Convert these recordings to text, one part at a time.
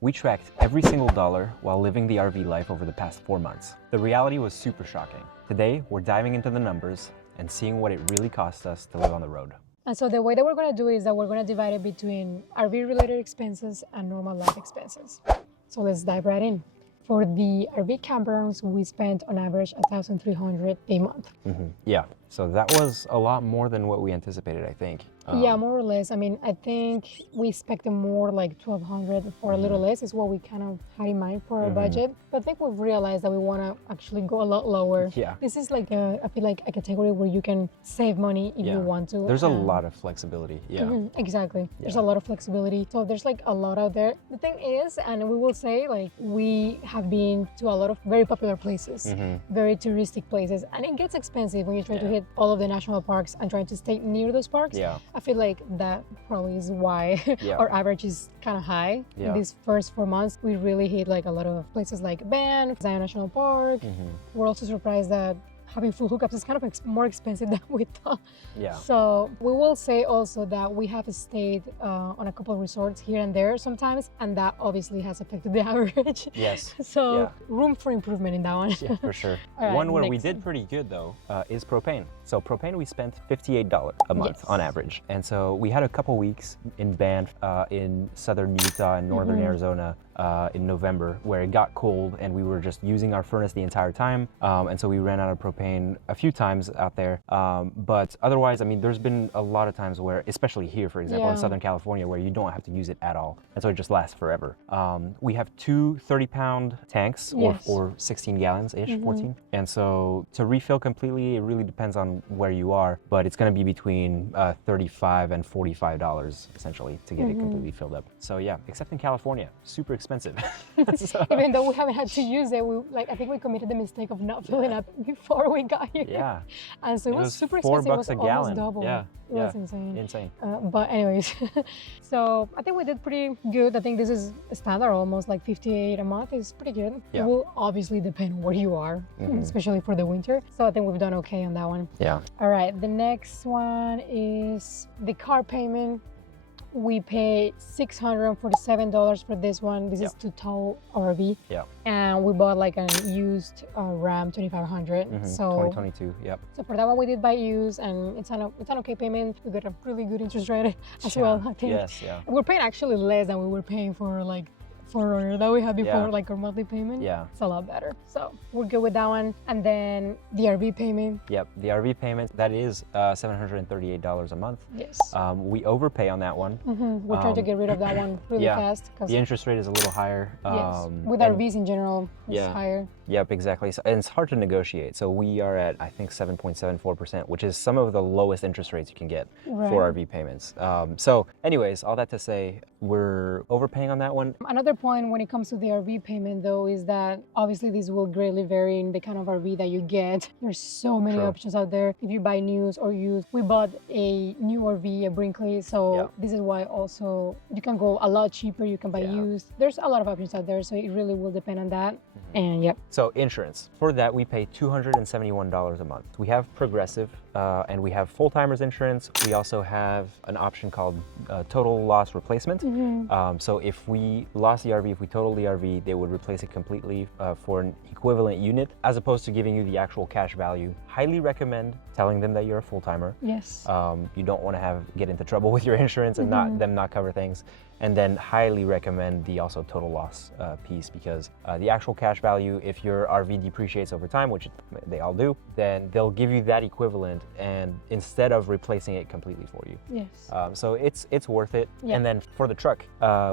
We tracked every single dollar while living the RV life over the past 4 months. The reality was super shocking. Today, we're diving into the numbers and seeing what it really costs us to live on the road. And so the way that we're going to do is that we're going to divide it between RV-related expenses and normal life expenses. So let's dive right in. For the RV campgrounds, we spent on average $1,300 a month. Yeah, so that was a lot more than what we anticipated, I think. Yeah, more or less. I mean, I think we expected more like 1,200 or a little less is what we kind of had in mind for our budget. But I think we've realized that we want to actually go a lot lower. Yeah. This is like I feel like a category where you can save money if you want to. There's a lot of flexibility. Yeah. Exactly. There's a lot of flexibility. So there's like a lot out there. The thing is, and we will say, like, we have been to a lot of very popular places, very touristic places, and it gets expensive when you try to hit all of the national parks and trying to stay near those parks. Yeah. I feel like that probably is why our average is kind of high. In these first 4 months, we really hit like a lot of places like Banff, Zion National Park. We're also surprised that having full hookups is kind of more expensive than we thought. Yeah. So we will say also that we have stayed on a couple of resorts here and there sometimes, and that obviously has affected the average. Yes. So room for improvement in that one. Yeah, for sure. Right, one where we did pretty good though is propane. So propane, we spent $58 a month on average. And so we had a couple weeks in Banff, in southern Utah and northern Arizona in November where it got cold and we were just using our furnace the entire time. And so we ran out of propane a few times out there. But otherwise, I mean, there's been a lot of times where, especially here, for example, in Southern California, where you don't have to use it at all. And so it just lasts forever. We have two 30-pound tanks or 16 gallons-ish, 14. And so to refill completely, it really depends on where you are, but it's going to be between $35 and $45 essentially to get it completely filled up. So yeah, except in California, super expensive. So, even though we haven't had to use it, I think we committed the mistake of not filling up before we got here. Yeah. And so it was super $4 expensive. It was a gallon. almost double. Yeah. It was insane. Insane. But anyways, so I think we did pretty good. I think this is standard, almost like $58 a month is pretty good. Yeah. It will obviously depend where you are, especially for the winter. So I think we've done okay on that one. Yeah. All right, the next one is the car payment. We pay $647 for this one. This is to tow RV. Yeah. And we bought like a used Ram 2500. So 2022. Yep. So for that one we did buy used, and it's an okay payment. We got a really good interest rate as well, I think. Yes. Yeah. We're paying actually less than we were paying for that we had before, like our monthly payment. Yeah. It's a lot better. So we're good with that one. And then the RV payment. Yep. The RV payment, that is $738 a month. Yes. We overpay on that one. We're trying to get rid of that one really fast. The interest rate is a little higher. Yes. With RVs in general, it's higher. Yep, exactly. So, and it's hard to negotiate. So we are at, I think, 7.74%, which is some of the lowest interest rates you can get for RV payments. So anyways, all that to say, we're overpaying on that one. Another point when it comes to the RV payment, though, is that obviously this will greatly vary in the kind of RV that you get. There's so many options out there. If you buy new or used, we bought a new RV, a Brinkley, so this is why also you can go a lot cheaper. You can buy used. There's a lot of options out there, so it really will depend on that. And So insurance, for that we pay $271 a month. We have Progressive and we have full-timers insurance. We also have an option called total loss replacement. So if we lost the RV, if we totaled the RV, they would replace it completely for an equivalent unit, as opposed to giving you the actual cash value. Highly recommend telling them that you're a full-timer. Yes. You don't want to get into trouble with your insurance and them not cover things. And then highly recommend the also total loss piece, because the actual cash value, if your RV depreciates over time, which they all do, then they'll give you that equivalent, and instead of replacing it completely for you. Yes. So it's worth it. And then for the truck,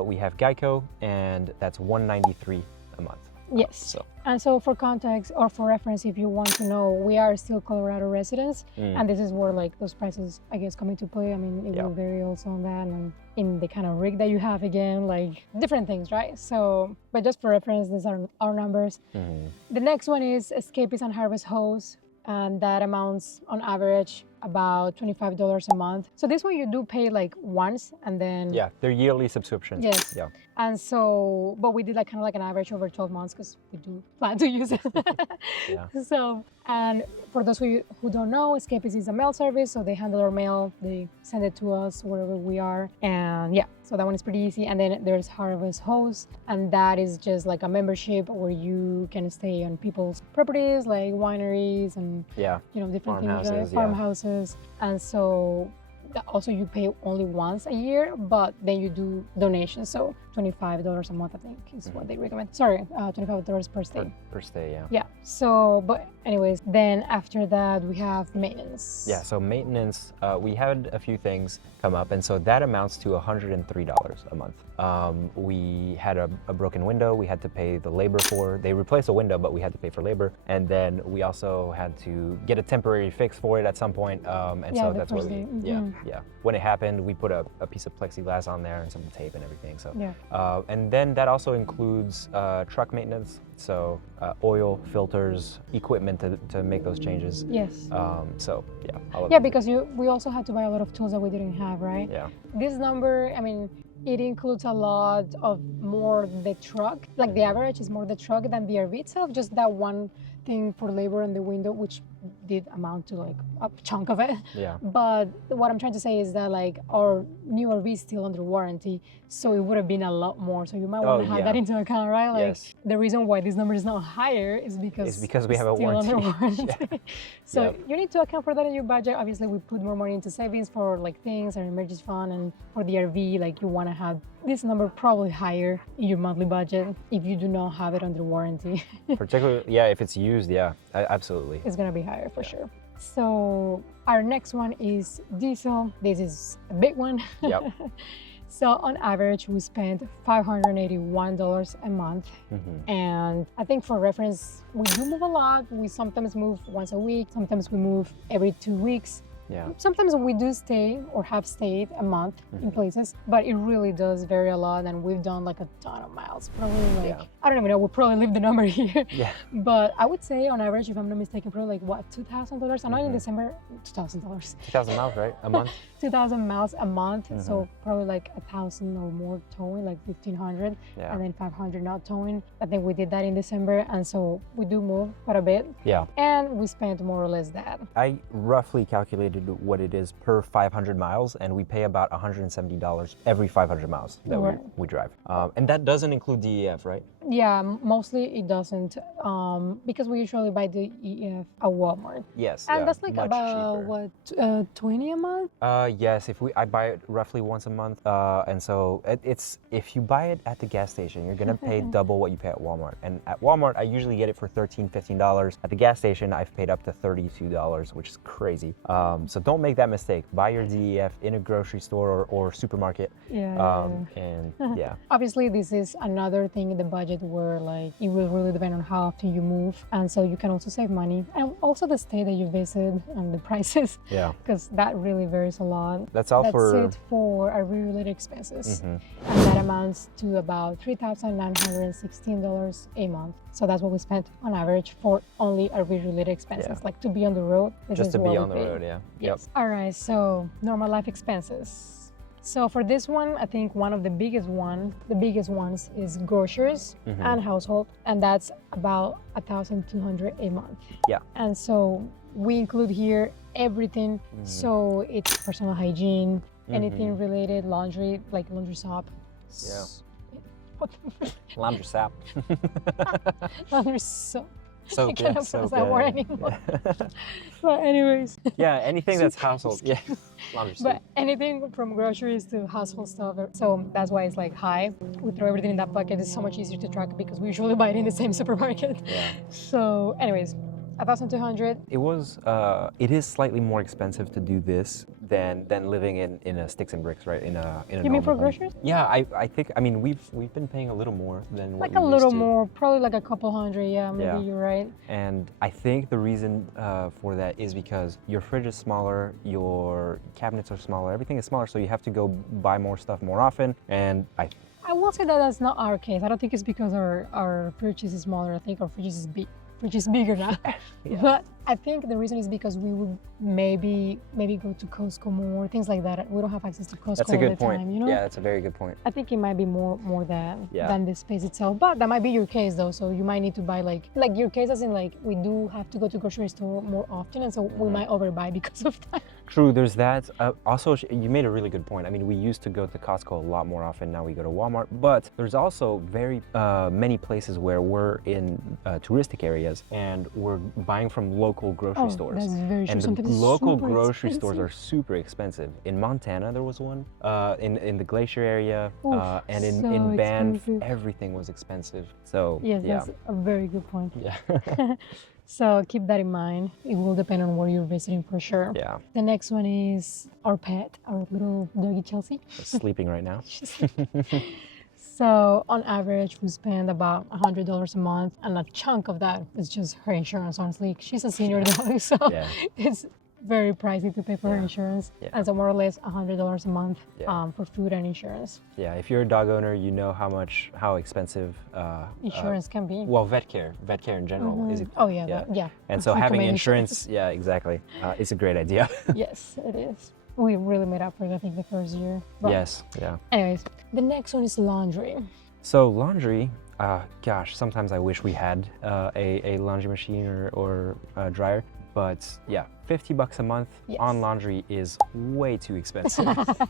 we have Geico, and that's $193 a month. Yes. And so for context or for reference, if you want to know, we are still Colorado residents, and this is where like those prices, I guess, come into play. I mean, it will vary also on that and in the kind of rig that you have, again, like different things, right? So, but just for reference, these are our numbers. The next one is Escapees and Harvest Hose, and that amounts on average about $25 a month. So this one you do pay like once and then Yeah, they're yearly subscriptions. Yes. Yeah. And so, but we did like kind of like an average over 12 months because we do plan to use it. Yeah. So, and for those who don't know, Escapist is a mail service. So they handle our mail, they send it to us wherever we are. And yeah, so that one is pretty easy. And then there's Harvest Host, and that is just like a membership where you can stay on people's properties like wineries and Yeah. different Farmhouses, things, yeah. farmhouses. And so also you pay only once a year, but then you do donations. So $25 a month, I think, is what they recommend. Sorry, $25 per stay. Per stay, yeah. Yeah. So, but anyways, then after that we have maintenance. Yeah, so maintenance, we had a few things come up, and so that amounts to $103 a month. We had a broken window we had to pay the labor for. They replaced the window, but we had to pay for labor. And then we also had to get a temporary fix for it at some point. And so that's what we, yeah. When it happened, we put a piece of plexiglass on there and some tape and everything. So, yeah. And then that also includes truck maintenance. So oil, filters, equipment to make those changes. Yes. So yeah. All of Yeah, that. because we also had to buy a lot of tools that we didn't have, right? Yeah. This number, I mean, it includes a lot of more the truck. Like the average is more the truck than the RV itself. Just that one thing for labor and the window, which did amount to like a chunk of it. Yeah. But what I'm trying to say is that like our new RV is still under warranty, so it would have been a lot more. So you might want to have that into account, right? Like yes. the reason why this number is not higher is because we have a still warranty. Under warranty. Yeah. So Yep. you need to account for that in your budget. Obviously, we put more money into savings for like things and emergency fund, and for the RV, like you want to have this number probably higher in your monthly budget if you do not have it under warranty. Particularly, yeah, if it's used, yeah, absolutely. It's gonna be higher for sure. So our next one is diesel. This is a big one. Yep. So on average, we spend $581 a month. Mm-hmm. And I think for reference, we do move a lot. We sometimes move once a week. Sometimes we move every 2 weeks. Yeah. Sometimes we do stay or have stayed a month in places, but it really does vary a lot. And we've done like a ton of miles, probably like, I don't even know, we'll probably leave the number here. Yeah. But I would say on average, if I'm not mistaken, probably like what, $2,000? I'm not in December, $2,000. 2,000 miles, right? A month? 2,000 miles a month. So probably like 1,000 or more towing, like 1,500, Yeah. and then 500 not towing. I think we did that in December. And so we do move quite a bit. Yeah. And we spent more or less that. I roughly calculated what it is per 500 miles, and we pay about $170 every 500 miles that we drive. And that doesn't include DEF, right? Yeah, mostly it doesn't, because we usually buy the EF at Walmart. Yes. And yeah, that's like much about cheaper. what, 20 a month? Yes, I buy it roughly once a month, and so it's if you buy it at the gas station, you're gonna pay double what you pay at Walmart. And at Walmart, I usually get it for $13, $15. At the gas station, I've paid up to $32, which is crazy. So don't make that mistake. Buy your DEF in a grocery store or supermarket. Yeah. And yeah. Obviously, this is another thing in the budget where like it will really depend on how often you move, and so you can also save money, and also the state that you visit and the prices. Yeah. Because that really varies a lot. That's all for it for RV-related expenses, and that amounts to about $3,916 a month. So that's what we spent on average for only RV-related expenses, like to be on the road. Just to be on the road, yeah. Yes. All right. So normal life expenses. So for this one, I think one of the biggest ones is groceries and household, and that's about $1,200 a month. Yeah. And so we include here everything. So it's personal hygiene, anything related, laundry, like laundry soap. Yeah. Laundry sap. Laundry soap. So I cannot pronounce that word anymore. But anyways. Yeah, anything that's household. Yeah. But anything from groceries to household stuff. So that's why it's like high. We throw everything in that bucket. It's so much easier to track because we usually buy it in the same supermarket. Yeah. So anyways, $1,200. It is slightly more expensive to do this than living in a sticks and bricks, right? In a You mean for normal home. groceries? Yeah, I think we've been paying a little more than what Like a we little used to. more, probably like a couple hundred. Yeah, maybe Yeah. you're right. And I think the reason for that is because your fridge is smaller, your cabinets are smaller, everything is smaller, so you have to go buy more stuff more often. And I will say that that's not our case. I don't think it's because our fridge is smaller. I think our fridge is bigger now. Yeah. But I think the reason is because we would maybe go to Costco more, things like that. We don't have access to Costco That's a all good the point. time, you know? Yeah, that's a very good point. I think it might be more Yeah. than the space itself, but that might be your case though. So you might need to buy like your case, as in like we do have to go to grocery store more often, and so we might overbuy because of that. True, there's that. Also, you made a really good point. I mean, we used to go to Costco a lot more often. Now we go to Walmart. But there's also very many places where we're in touristic areas and we're buying from local grocery stores. That's very true. And the Sometimes it's local super grocery stores expensive. are super expensive. In Montana, there was one. In the Glacier area, Oof, and in so Banff, expensive. everything was expensive. So Yes, yeah, that's a very good point. yeah, So keep that in mind. It will depend on where you're visiting for sure. yeah. The next one is our pet, our little doggy Chelsea. Sleeping right now. So on average, we spend about $100 a month, and a chunk of that is just her insurance. Honestly, she's a senior dog, so Yeah. it's very pricey to pay for her Yeah. insurance. Yeah. And so more or less $100 a month Yeah. for food and insurance. Yeah, if you're a dog owner, you know how expensive Insurance can be. well, vet care in general is. Oh yeah, yeah. yeah. And so having Recommend insurance, yeah, exactly, is a great idea. Yes, it is. We really made up for it, I think, the first year. But Yes, yeah. anyways, the next one is laundry. So laundry, gosh, sometimes I wish we had a laundry machine or a dryer, but yeah, $50 a month Yes. on laundry is way too expensive.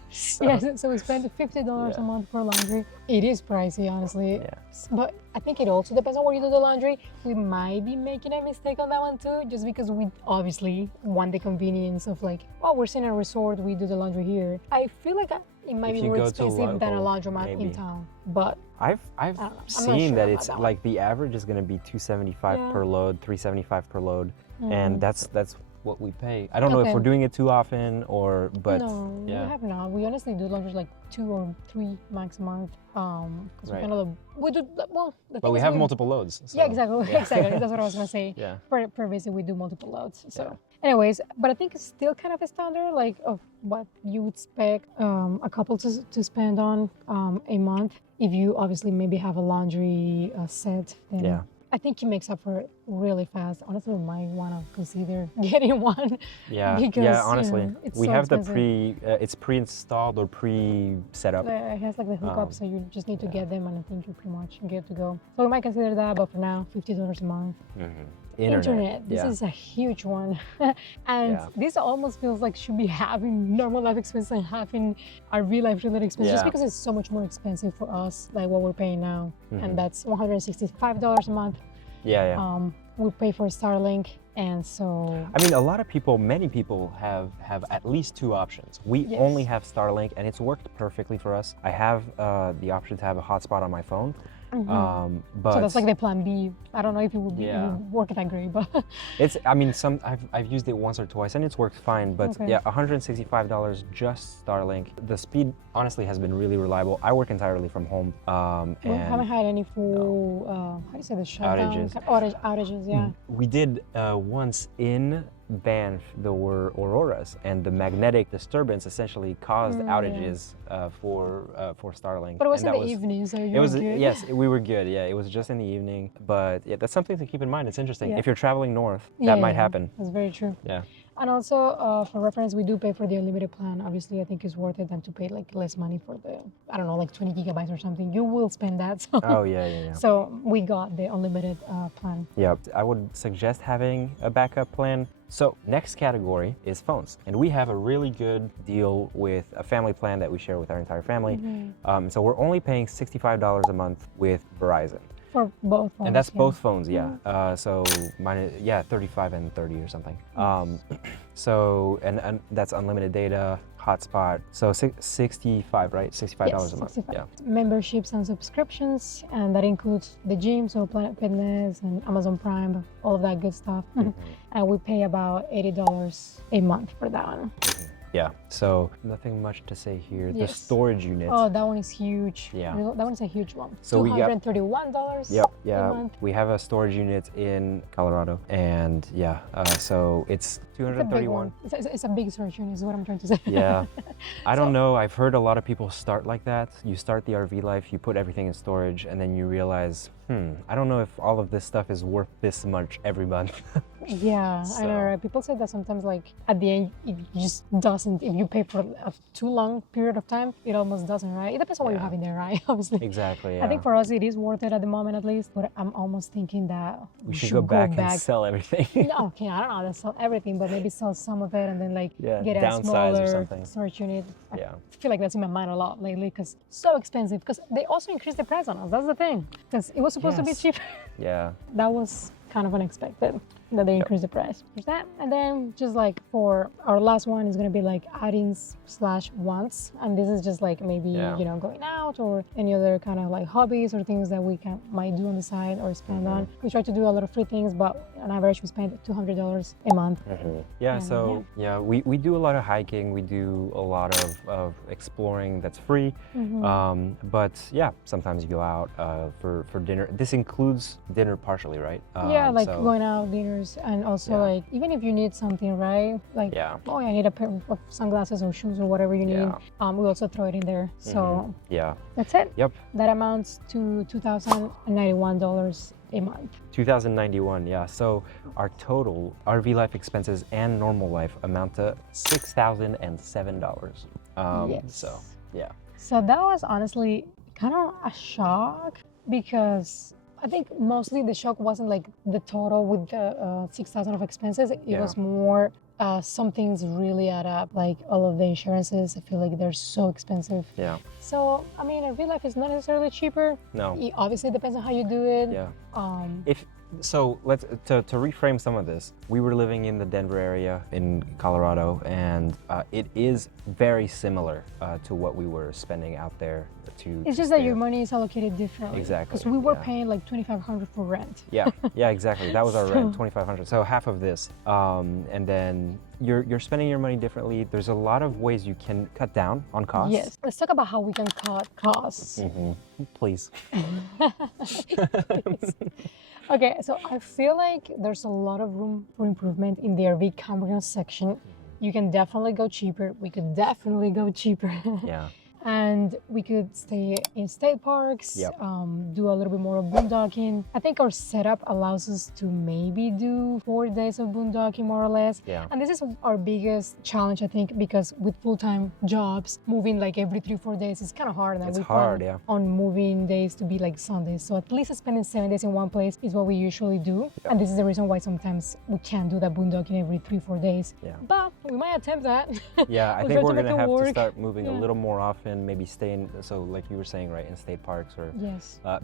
So, Yes, so we spend $50 a Yeah. month for laundry. It is pricey, honestly. Yeah. But I think it also depends on where you do the laundry. We might be making a mistake on that one too, just because we obviously want the convenience of like, oh, we're staying at a resort, we do the laundry here. I feel like it might If be you more go to expensive than a local, laundromat in maybe. town. But I've don't know. I'm not seen sure that about it's that one. like the average is going to be $275 Yeah. per load, $375 per load, and that's what we pay. I don't know if Okay. we're doing it too often but no, yeah. we have not. We honestly do laundry like 2 or 3 max a month. Because Right. we kind of we do well. The But thing we is have multiple loads. So, Yeah, exactly. yeah. Exactly. That's what I was gonna say. Yeah. Per visit, we do multiple loads. So, Yeah. anyways, but I think it's still kind of a standard, like of what you would expect a couple to spend on a month. If you obviously maybe have a laundry set, then Yeah. I think it makes up for it really fast. Honestly, we might want to consider getting one. Yeah, Because, yeah. you Honestly, know, it's we so have the expensive. it's pre-installed or pre-set up. It has like the hookup, Um, so you just need to yeah. get them, and I think you're pretty much good to go. So we might consider that, but for now, $50 a month. Internet. This yeah. is a huge one. And Yeah. this almost feels like should be having normal life expenses and having RV life related expenses just Yeah. because it's so much more expensive for us, like what we're paying now. Mhm. And that's $165 a month. Yeah, yeah. We pay for Starlink, and so I mean, a lot of people, many people have at least two options. We Yes. only have Starlink, and it's worked perfectly for us. I have the option to have a hotspot on my phone, but so that's like the plan B. I don't know if it would be it Yeah. would work that great, but it's. I mean, I've used it once or twice, and it's worked fine. But Okay. yeah, $165 just Starlink. The speed honestly has been really reliable. I work entirely from home, we haven't and had any full how do you say the shutdown Outages. outages, yeah. we did once in Banff. There were auroras, and the magnetic disturbance essentially caused Yeah. outages for Starlink. But it was and in that the evening, so you It was were good. yes, we were good. Yeah, it was just in the evening, but yeah, that's something to keep in mind. It's interesting. Yeah. If you're traveling north, Yeah, that might yeah, happen. That's very true. Yeah. And also, for reference, we do pay for the unlimited plan. Obviously, I think it's worth it than to pay like less money for the, I don't know, like 20 gigabytes or something. You will spend that. So, Oh yeah. so we got the unlimited plan. Yeah, I would suggest having a backup plan. So next category is phones, and we have a really good deal with a family plan that we share with our entire family. So we're only paying $65 a month with Verizon. For both phones. And that's yeah. both phones, yeah. So mine is, 35 and 30 or something. So, and that's unlimited data, hotspot. So 65, right? $65 Yes, a month. 65. Yeah. Memberships and subscriptions, and that includes the gym, so Planet Fitness and Amazon Prime, all of that good stuff. And we pay about $80 a month for that one. Yeah. So nothing much to say here. The Yes. storage unit. Oh, that one is huge. Yeah. That one is a huge one. So we got- $231 Yep. a Yeah. month. We have a storage unit in Colorado, and yeah. So it's It's a big 231. one. It's a big search unit, is what I'm trying to say. Yeah. I don't know. I've heard a lot of people start like that. You start the RV life, you put everything in storage, and then you realize, I don't know if all of this stuff is worth this much every month. Yeah, I know, right? People say that sometimes, like, at the end, it just doesn't. If you pay for a too long period of time, it almost doesn't, right? It depends on what you have in there, right? Obviously. Exactly, I think yeah. for us, it is worth it at the moment, at least. But I'm almost thinking that We should go back and sell everything. No, okay, I don't know how to sell everything, but maybe sell some of it and then, like, get a downsize or smaller something. storage unit. I Yeah. feel like that's in my mind a lot lately because so expensive. Because they also increased the price on us. That's the thing. Because it was supposed to be cheaper. Yeah. That was kind of unexpected that they increased the price. There's that. And then just like for our last one is going to be like add-ins/wants. And this is just like maybe, you know, going out or any other kind of like hobbies or things that we might do on the side or spend on. We try to do a lot of free things, but on average we spend $200 a month. Yeah, so we do a lot of hiking. We do a lot of exploring that's free. But yeah, sometimes you go out for dinner. This includes dinner partially, right? Yeah, like going out, dinners, and also like even if you need something, right? Like, oh, I need a pair of sunglasses or shoes or whatever you need. We also throw it in there. So that's it. Yep. That amounts to $2,091 a month. 2091, yeah. So our total RV life expenses and normal life amount to $6,007. So yeah. So that was honestly kind of a shock because I think mostly the shock wasn't like the total with the 6,000 of expenses. It was more some things really add up, like all of the insurances. I feel like they're so expensive. Yeah. So I mean, RV life is not necessarily cheaper. No. It obviously depends on how you do it. Yeah. So let's to reframe some of this. We were living in the Denver area in Colorado, and it is very similar to what we were spending out there. It's just that your money is allocated differently. Exactly. Because we were paying like $2,500 for rent. Yeah, exactly. That was our rent, $2,500. So half of this, and then you're spending your money differently. There's a lot of ways you can cut down on costs. Yes. Let's talk about how we can cut costs. Please. Okay, so I feel like there's a lot of room for improvement in the RV campground section. You can definitely go cheaper. We could definitely go cheaper. Yeah. And we could stay in state parks, do a little bit more of boondocking. I think our setup allows us to maybe do 4 days of boondocking more or less. Yeah. And this is our biggest challenge, I think, because with full-time jobs, moving like every 3-4 days is kind of hard. And it's hard, on moving days to be like Sundays. So at least spending 7 days in one place is what we usually do. Yeah. And this is the reason why sometimes we can't do that boondocking every 3-4 days. Yeah. But we might attempt that. Yeah, I think we're gonna have to start moving a little more often. Maybe stay in, so like you were saying, right, in state parks or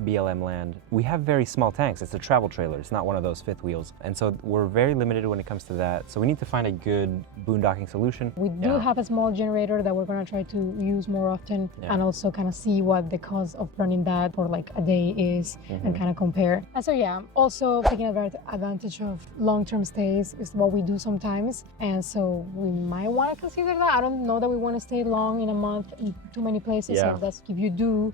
BLM land. We have very small tanks. It's a travel trailer. It's not one of those fifth wheels. And so we're very limited when it comes to that. So we need to find a good boondocking solution. We do have a small generator that we're gonna try to use more often and also kind of see what the cost of running that for like a day is and kind of compare. And so also taking advantage of long-term stays is what we do sometimes. And so we might want to consider that. I don't know that we want to stay long in a month in too many places. So that's if you do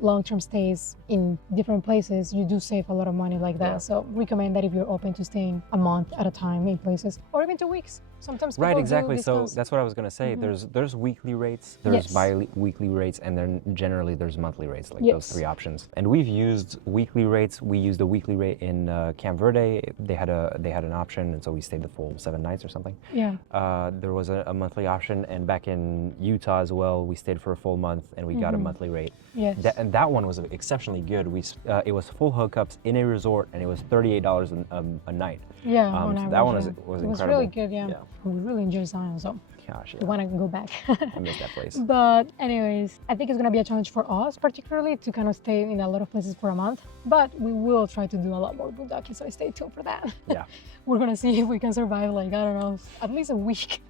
long-term stays in different places, you do save a lot of money like that. So recommend that if you're open to staying a month at a time in places or even 2 weeks. Sometimes people exactly. do So that's what I was going to say. There's weekly rates, there's bi-weekly rates, and then generally there's monthly rates, like those three options. And we've used weekly rates. We used a weekly rate in Camp Verde. They had an option, and so we stayed the full 7 nights or something. Yeah. There was a monthly option, and back in Utah as well, we stayed for a full month, and we got a monthly rate. Yes. That one was exceptionally good. It was full hookups in a resort, and it was $38 a night. Yeah, on average, that one was incredible. It was really good, We really enjoyed Zion, so gosh, we want to go back. I miss that place. But anyways, I think it's going to be a challenge for us, particularly to kind of stay in a lot of places for a month. But we will try to do a lot more boondocking, so stay tuned for that. Yeah. We're going to see if we can survive, like, I don't know, at least a week.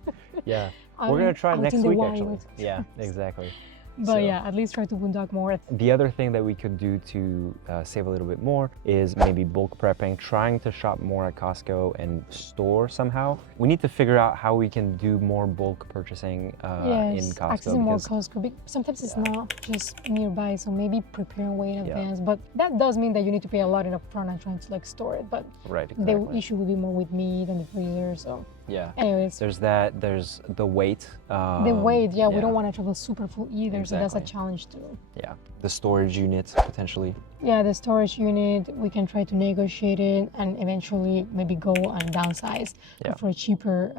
Yeah. We're going to try next week, actually. Yeah, exactly. But at least try to boondock more. The other thing that we could do to save a little bit more is maybe bulk prepping, trying to shop more at Costco and store somehow. We need to figure out how we can do more bulk purchasing in Costco. Accessing more Costco. Sometimes it's not just nearby, so maybe prepare way in advance. But that does mean that you need to pay a lot in upfront and trying to like store it. But the issue will be more with meat and the freezer. So anyways, there's that. There's the weight. The weight, we don't want to travel super full either. So that's a challenge too. Yeah, the storage units potentially. Yeah, the storage unit, we can try to negotiate it and eventually maybe go and downsize for a cheaper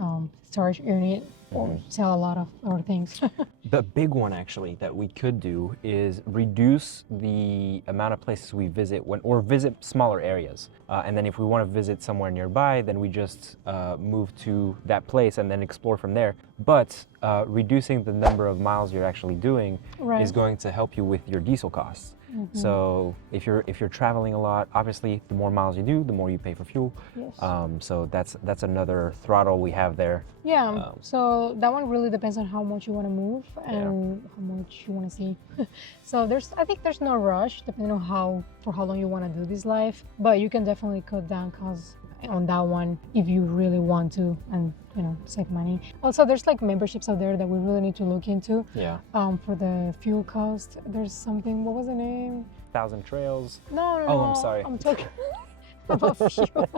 storage unit or sell a lot of other things. The big one actually that we could do is reduce the amount of places we visit or visit smaller areas. And then if we want to visit somewhere nearby, then we just move to that place and then explore from there. But reducing the number of miles you're actually doing is going to help you with your diesel costs. So if you're traveling a lot, obviously the more miles you do, the more you pay for fuel. Yes. So that's another throttle we have there. Yeah. So that one really depends on how much you want to move and how much you want to see. So I think there's no rush depending on for how long you want to do this life, but you can definitely cut down costs on that one if you really want to and save money. Also, there's like memberships out there that we really need to look into. Yeah. For the fuel cost, there's something. What was the name? 1,000 Trails. No. Oh, I'm sorry. I'm talking about fuel.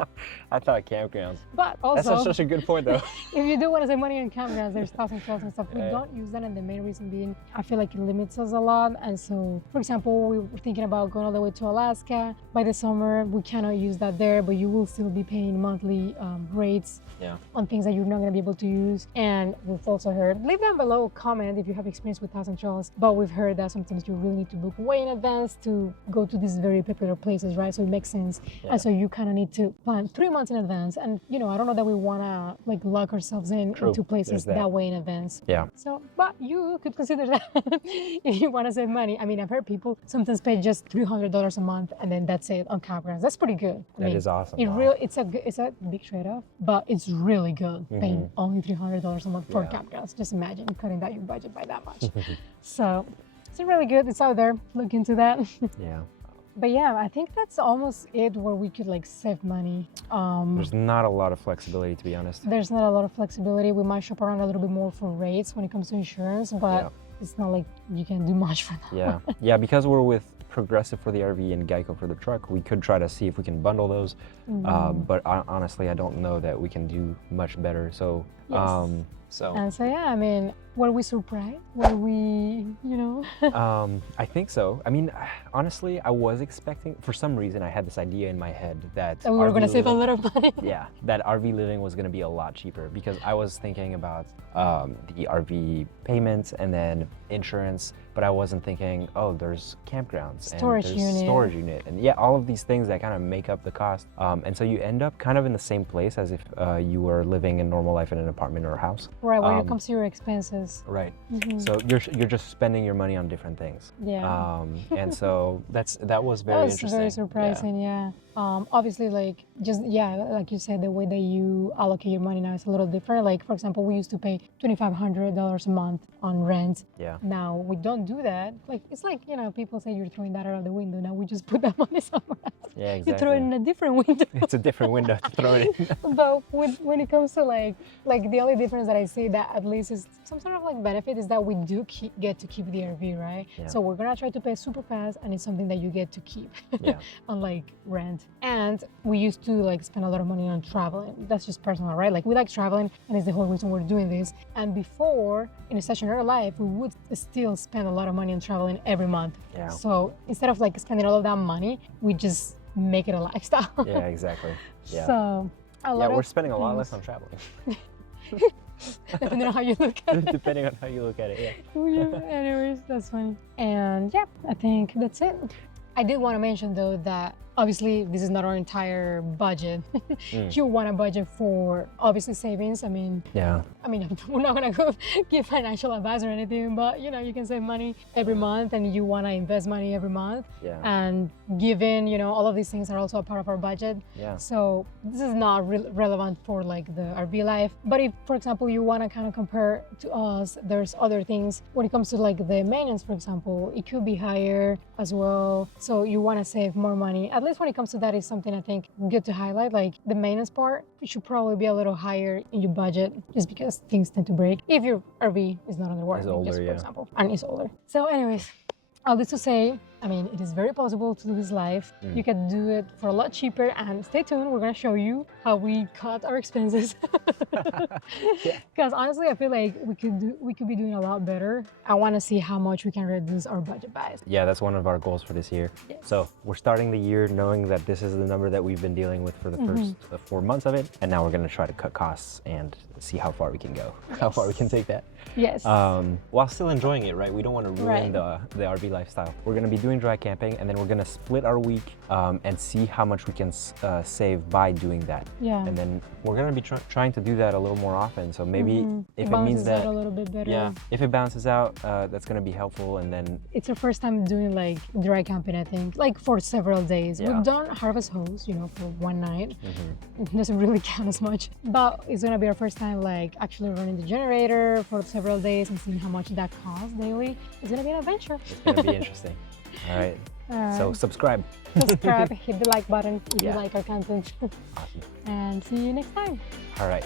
I thought campgrounds. But also, that's such a good point, though. if you do want to save money on campgrounds, there's 1,000 Trails and stuff. We don't use that, and the main reason being, I feel like it limits us a lot. And so, for example, we were thinking about going all the way to Alaska. By the summer, we cannot use that there, but you will still be paying monthly rates on things that you're not going to be able to use. And we've also heard, leave down below a comment if you have experience with 1,000 Trails, but we've heard that sometimes you really need to book way in advance to go to these very popular places, right? So it makes sense. And so you kind of need to plan 3 months in advance. And, I don't know that we want to like lock ourselves into places that way in advance. Yeah. So, but you could consider that if you want to save money. I mean, I've heard people sometimes pay just $300 a month and then that's it on campgrounds. That's pretty good. That is awesome. It's a big trade-off, but it's really good paying only $300 a month for campgrounds. Just imagine cutting down your budget by that much. So it's really good. It's out there. Look into that. Yeah. But yeah, I think that's almost it where we could like save money. There's not a lot of flexibility, to be honest. There's not a lot of flexibility. We might shop around a little bit more for rates when it comes to insurance, but it's not like you can do much for that. Yeah, because we're with Progressive for the RV and Geico for the truck, we could try to see if we can bundle those. But honestly, I don't know that we can do much better. So, yeah, I mean, were we surprised? Were we, I think so. I mean, honestly, I was expecting, for some reason, I had this idea in my head that we were going to save a lot of money. Yeah, that RV living was going to be a lot cheaper because I was thinking about the RV payments and then insurance, but I wasn't thinking, oh, there's campgrounds storage unit, and all of these things that kind of make up the cost. And so you end up kind of in the same place as if you were living a normal life in an apartment or a house. Right, when it comes to your expenses. Right. So you're just spending your money on different things. Yeah. And so that was very interesting. Very surprising. Yeah. Obviously, like like you said, the way that you allocate your money now is a little different. Like for example, we used to pay $2,500 a month on rent. Yeah. Now we don't do that. Like it's like people say you're throwing that out of the window. Now we just put that money somewhere else. Yeah, exactly. You throw it in a different window. It's a different window to throw it in. But when it comes to like the only difference that I see that at least is some sort of like benefit is that we do get to keep the RV, right? Yeah. So we're gonna try to pay super fast, and it's something that you get to keep. Unlike rent. And we used to like spend a lot of money on traveling. That's just personal, right? Like we like traveling, and it's the whole reason we're doing this. And before, in a stationary life, we would still spend a lot of money on traveling every month. Yeah. So instead of like spending all of that money, we just make it a lifestyle. Yeah, exactly. Yeah. So we're spending a lot less on traveling. Depending on how you look at it. Depending on how you look at it, yeah. Anyways, that's funny. And I think that's it. I did want to mention though that obviously this is not our entire budget. You want a budget for obviously savings. I mean, we're not gonna go give financial advice or anything, but you can save money every month, and you want to invest money every month. Yeah. And given all of these things are also a part of our budget. Yeah. So this is not relevant for like the RV life. But if, for example, you want to kind of compare to us, there's other things when it comes to like the maintenance, for example, it could be higher as well. So you want to save more money. At least when it comes to that is something I think good to highlight. Like the maintenance part, it should probably be a little higher in your budget just because things tend to break if your RV is not under warranty, for example, and is older. So anyways, all this to say, I mean, it is very possible to do this live. You can do it for a lot cheaper, and stay tuned, we're gonna show you how we cut our expenses. Because honestly, I feel like we could be doing a lot better. I want to see how much we can reduce our budget by. Yeah, that's one of our goals for this year. Yes. So we're starting the year knowing that this is the number that we've been dealing with for the first 4 months of it, and now we're gonna try to cut costs and see how far we can go, how far we can take that. Yes. While still enjoying it, right? We don't want to ruin Right. the RV lifestyle. We're going to be doing dry camping, and then we're going to split our week and see how much we can save by doing that. Yeah. And then we're going to be trying to do that a little more often. So maybe if it balances means that, out a little bit better. yeah, if it balances out, that's going to be helpful. And then It's our first time doing like dry camping, I think, like for several days. Yeah. We've done harvest host, you know, for one night. It doesn't really count as much, but it's gonna be our first time like actually running the generator for several days and seeing how much that costs daily. It's gonna be an adventure. it's going to be interesting. All right. So subscribe. Subscribe, hit the like button if Yeah. you like our content, Awesome. and see you next time. All right.